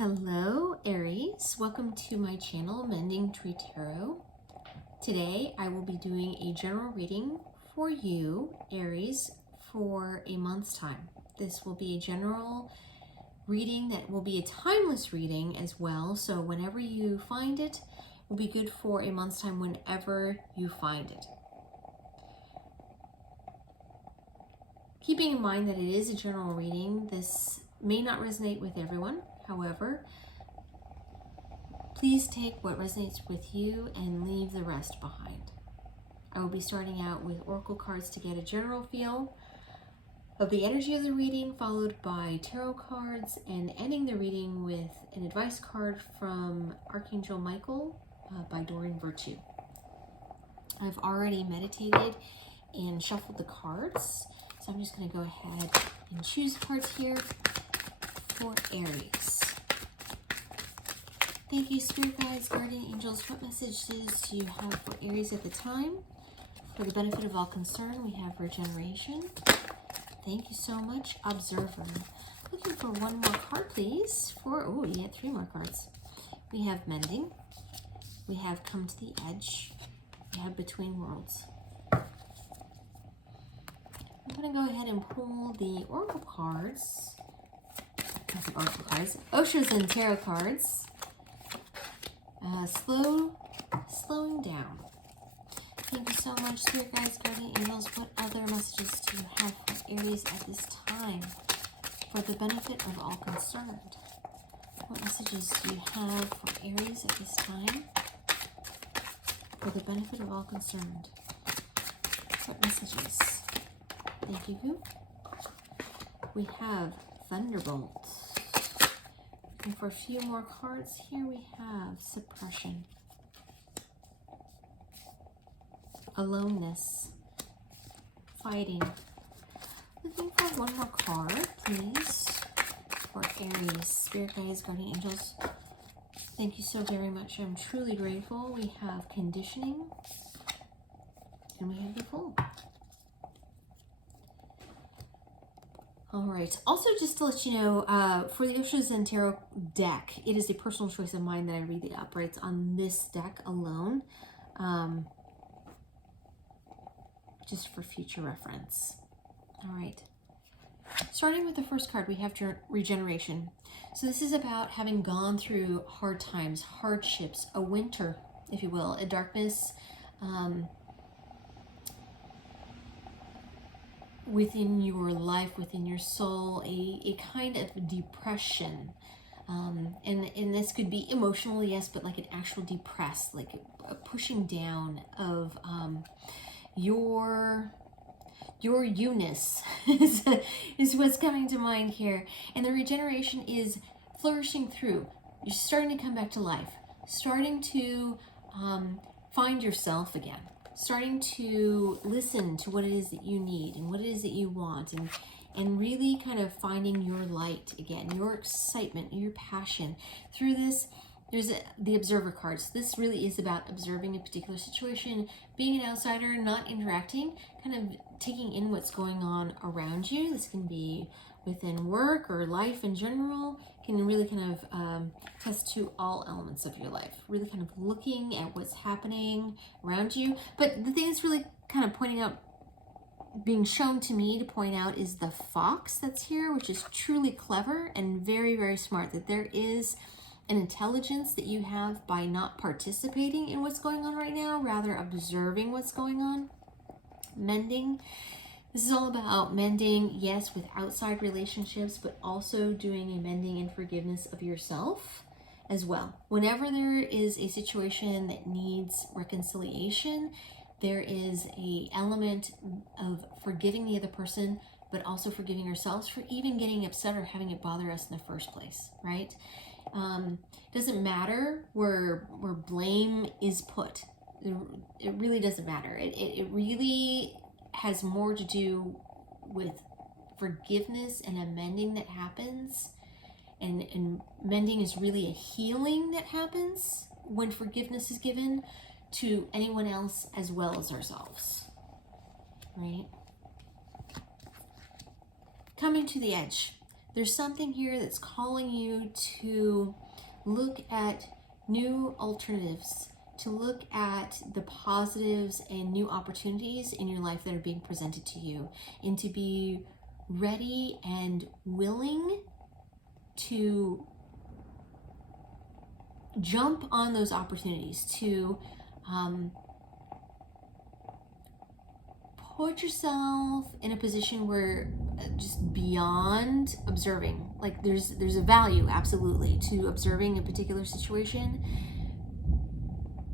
Hello Aries, welcome to my channel Mending Tree Tarot. Today I will be doing a general reading for you, Aries, for a month's time. This will be a general reading that will be a timeless reading as well, so whenever you find it, will be good for a month's time whenever you find it. Keeping in mind that it is a general reading, this may not resonate with everyone. However, please take what resonates with you and leave the rest behind. I will be starting out with oracle cards to get a general feel of the energy of the reading, followed by tarot cards, and ending the reading with an advice card from Archangel Michael by Doreen Virtue. I've already meditated and shuffled the cards, so I'm just going to go ahead and choose cards here for Aries. Thank you, Spirit Guides, Guardian Angels. What messages do you have for Aries at the time? For the benefit of all concerned, we have regeneration. Thank you so much, Observer. Looking for one more card, please. Oh, you get 3 more cards. We have Mending. We have Come to the Edge. We have Between Worlds. I'm going to go ahead and pull the oracle cards. Not the oracle cards. Oshos and tarot cards. Slowing down. Thank you so much, Spirit Guides, Guardian Angels. What other messages do you have for Aries at this time for the benefit of all concerned? What messages do you have for Aries at this time for the benefit of all concerned? What messages? Thank you. We have Thunderbolt. And for a few more cards, here we have Suppression, Aloneness, Fighting. Looking for one more card, please, for Aries. Spirit Guides, Guardian Angels, thank you so very much. I'm truly grateful. We have Conditioning, and we have the Fool. All right. Also, just to let you know, for the Oshos and Tarot deck, it is a personal choice of mine that I read the uprights on this deck alone, just for future reference. All right. Starting with the first card, we have Regeneration. So this is about having gone through hard times, hardships, a winter, if you will, a darkness, within your life, within your soul, a kind of depression. And this could be emotional, yes, but like an actual depressed, like a pushing down of your you-ness is what's coming to mind here. And the regeneration is flourishing through. You're starting to come back to life, starting to find yourself again. Starting to listen to what it is that you need and what it is that you want, and really kind of finding your light again, your excitement, your passion. Through this, there's the Observer cards. This really is about observing a particular situation, being an outsider, not interacting, kind of taking in what's going on around you. This can be within work or life in general. Can really kind of test to all elements of your life, really kind of looking at what's happening around you. But the thing that's really kind of being shown to me to point out is the fox that's here, which is truly clever and very, very smart, that there is an intelligence that you have by not participating in what's going on right now, rather observing what's going on. Mending. This is all about mending, yes, with outside relationships, but also doing a mending and forgiveness of yourself as well. Whenever there is a situation that needs reconciliation, there is an element of forgiving the other person, but also forgiving ourselves for even getting upset or having it bother us in the first place, right? Doesn't matter where blame is put. It really doesn't matter. It really has more to do with forgiveness and a mending that happens, and mending is really a healing that happens when forgiveness is given to anyone else as well as ourselves, right? Coming to the Edge. There's something here that's calling you to look at new alternatives, to look at the positives and new opportunities in your life that are being presented to you, and to be ready and willing to jump on those opportunities, to put yourself in a position where just beyond observing, like there's a value absolutely to observing a particular situation,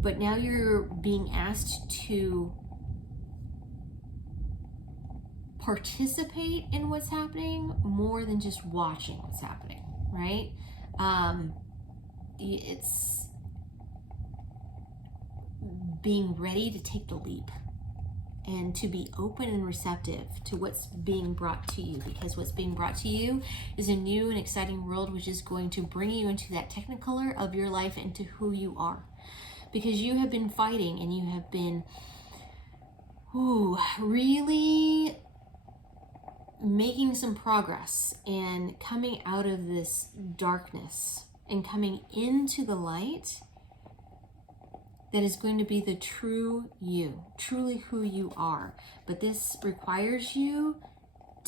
but now you're being asked to participate in what's happening more than just watching what's happening, right? It's being ready to take the leap and to be open and receptive to what's being brought to you, because what's being brought to you is a new and exciting world, which is going to bring you into that technicolor of your life, into who you are, because you have been fighting and you have been really making some progress and coming out of this darkness and coming into the light that is going to be the true you, truly who you are. But this requires you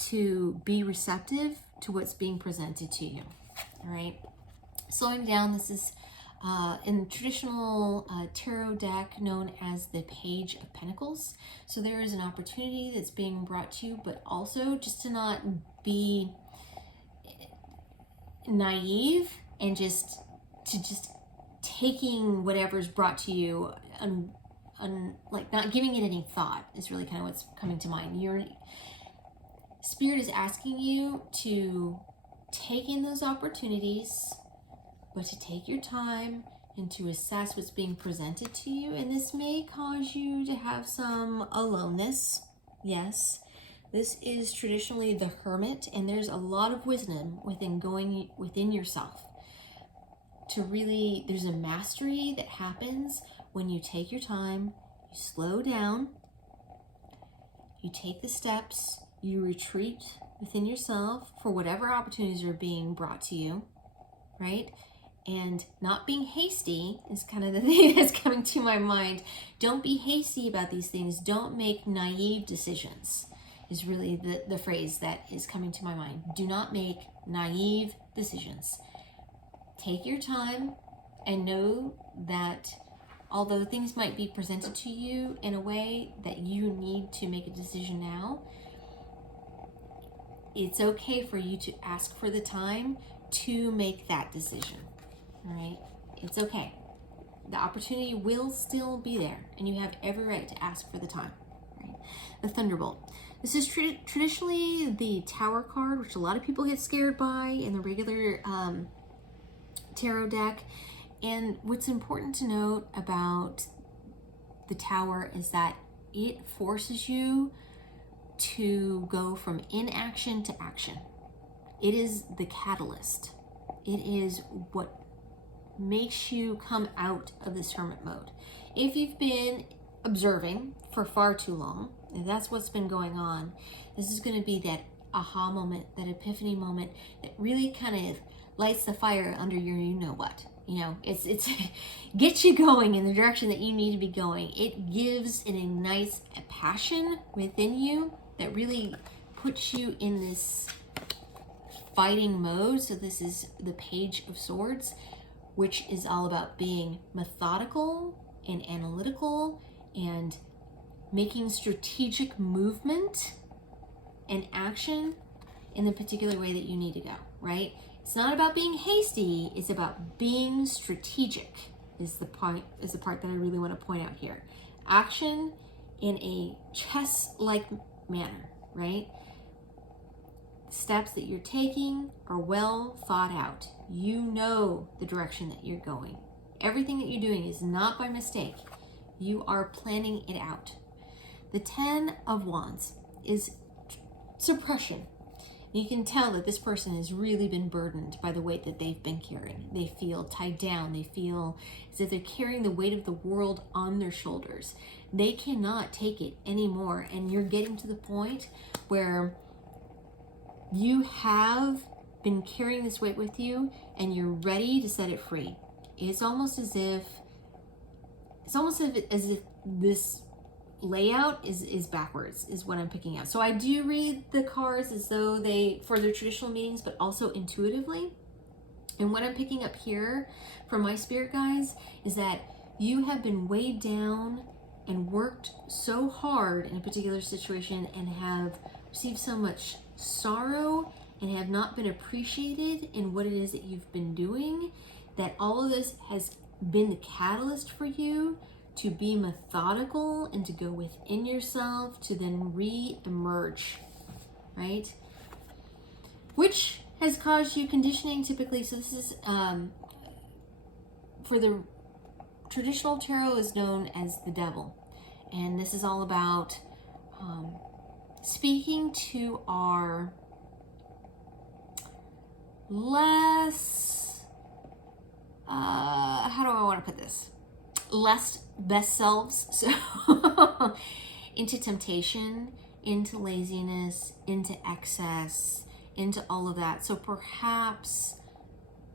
to be receptive to what's being presented to you, all right? Slowing down, this is in the traditional tarot deck known as the Page of Pentacles. So there is an opportunity that's being brought to you, but also just to not be naive and just taking whatever's brought to you and like not giving it any thought is really kind of what's coming to mind. Your spirit is asking you to take in those opportunities, but to take your time and to assess what's being presented to you. And this may cause you to have some aloneness. Yes, this is traditionally the hermit, and there's a lot of wisdom going within yourself. To really, there's a mastery that happens when you take your time, you slow down, you take the steps, you retreat within yourself for whatever opportunities are being brought to you, right? And not being hasty is kind of the thing that's coming to my mind. Don't be hasty about these things. Don't make naive decisions is really the phrase that is coming to my mind. Do not make naive decisions. Take your time and know that although things might be presented to you in a way that you need to make a decision now, it's okay for you to ask for the time to make that decision. All right? It's okay. The opportunity will still be there, and you have every right to ask for the time. Right? The Thunderbolt. This is traditionally the Tower card, which a lot of people get scared by in the regular tarot deck. And what's important to note about the Tower is that it forces you to go from inaction to action. It is the catalyst. It is what makes you come out of this hermit mode. If you've been observing for far too long, if that's what's been going on, this is going to be that aha moment, that epiphany moment that really kind of lights the fire under your you-know-what. You know, it's gets you going in the direction that you need to be going. It gives and ignites a passion within you that really puts you in this fighting mode. So this is the Page of Swords, which is all about being methodical and analytical and making strategic movement and action in the particular way that you need to go, right? It's not about being hasty, it's about being strategic is the part that I really want to point out here. Action in a chess-like manner, right? Steps that you're taking are well thought out. You know the direction that you're going. Everything that you're doing is not by mistake. You are planning it out. The Ten of Wands is suppression. You can tell that this person has really been burdened by the weight that they've been carrying. They feel tied down. They feel as if they're carrying the weight of the world on their shoulders. They cannot take it anymore. And you're getting to the point where you have been carrying this weight with you and you're ready to set it free. It's almost as if this layout is backwards, is what I'm picking out. So I do read the cards as though for their traditional meanings, but also intuitively. And what I'm picking up here from my spirit guides is that you have been weighed down and worked so hard in a particular situation and have received so much sorrow and have not been appreciated in what it is that you've been doing, that all of this has been the catalyst for you to be methodical and to go within yourself to then re-emerge, right? Which has caused you conditioning typically. So this is, for the traditional tarot, is known as the devil. And this is all about speaking to our less, how do I want to put this? Less best selves. So into temptation, into laziness, into excess, into all of that. So perhaps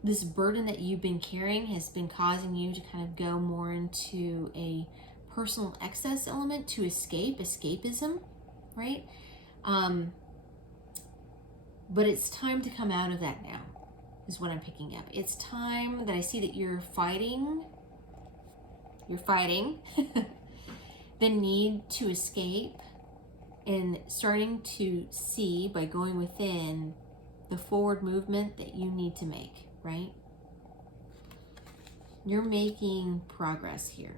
this burden that you've been carrying has been causing you to kind of go more into a personal excess element to escapism, right? But it's time to come out of that now, is what I'm picking up. It's time that I see that you're fighting the need to escape and starting to see, by going within, the forward movement that you need to make, right? You're making progress here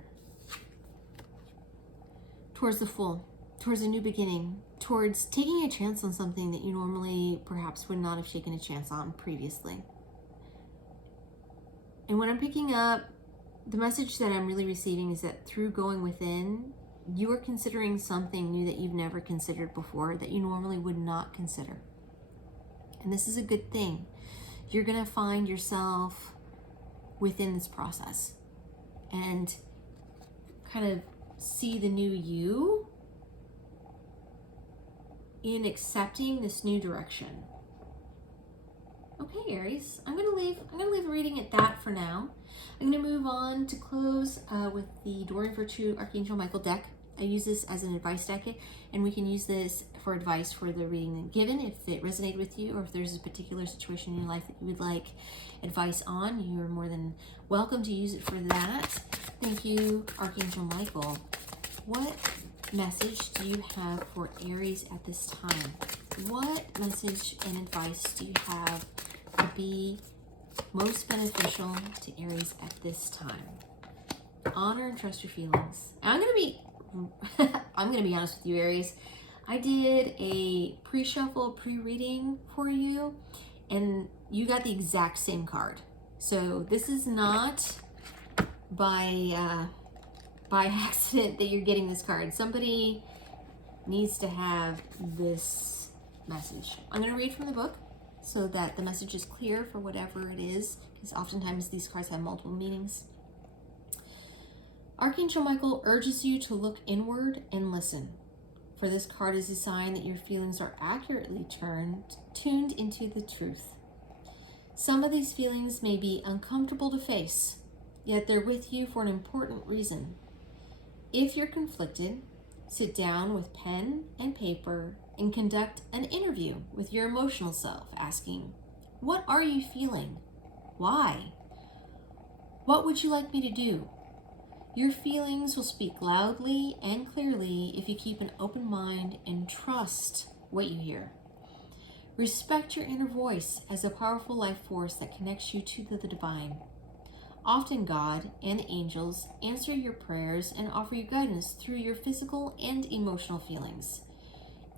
towards the full, towards a new beginning, towards taking a chance on something that you normally perhaps would not have taken a chance on previously. And what I'm picking up, the message that I'm really receiving is that through going within, you are considering something new that you've never considered before, that you normally would not consider. And this is a good thing. You're going to find yourself within this process and kind of see the new you in accepting this new direction. Okay, Aries, I'm gonna leave reading at that for now. I'm gonna move on to close with the Door Virtue Archangel Michael deck. I use this as an advice deck, and we can use this for advice for the reading given. If it resonated with you, or if there's a particular situation in your life that you would like advice on, you are more than welcome to use it for that. Thank you, Archangel Michael. What message do you have for Aries at this time? What message and advice do you have to be most beneficial to Aries at this time? Honor and trust your feelings. I'm gonna be honest with you, Aries. I did a pre-shuffle, pre-reading for you, and you got the exact same card. So this is not by accident that you're getting this card. Somebody needs to have this message. I'm going to read from the book so that the message is clear for whatever it is, because oftentimes these cards have multiple meanings. Archangel Michael urges you to look inward and listen, for this card is a sign that your feelings are accurately tuned into the truth. Some of these feelings may be uncomfortable to face, yet they're with you for an important reason. If you're conflicted, sit down with pen and paper and conduct an interview with your emotional self, asking, what are you feeling? Why? What would you like me to do? Your feelings will speak loudly and clearly if you keep an open mind and trust what you hear. Respect your inner voice as a powerful life force that connects you to the divine. Often God and the angels answer your prayers and offer you guidance through your physical and emotional feelings.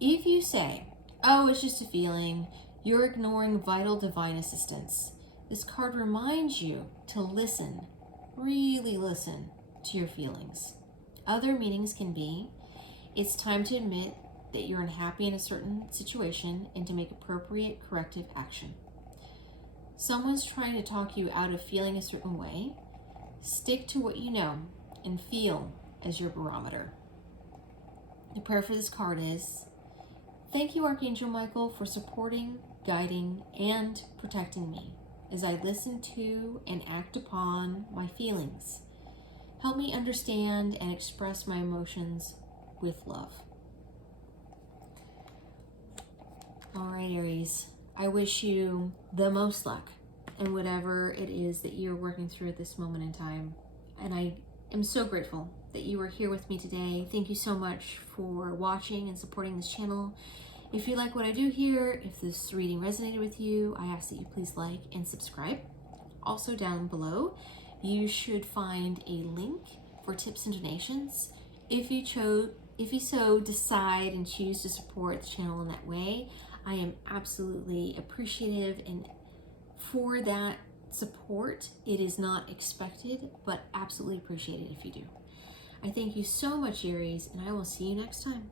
If you say, oh, it's just a feeling, you're ignoring vital divine assistance. This card reminds you to listen, really listen to your feelings. Other meanings can be, it's time to admit that you're unhappy in a certain situation and to make appropriate corrective action. Someone's trying to talk you out of feeling a certain way. Stick to what you know and feel as your barometer. The prayer for this card is, Thank you, Archangel Michael, for supporting, guiding, and protecting me as I listen to and act upon my feelings. Help me understand and express my emotions with love. All right, Aries, I wish you the most luck in whatever it is that you're working through at this moment in time. And I am so grateful that you are here with me today. Thank you so much for watching and supporting this channel. If you like what I do here, if this reading resonated with you, I ask that you please like and subscribe. Also down below, you should find a link for tips and donations. If you so decide and choose to support the channel in that way, I am absolutely appreciative, and for that support, it is not expected, but absolutely appreciated if you do. I thank you so much, Aries, and I will see you next time.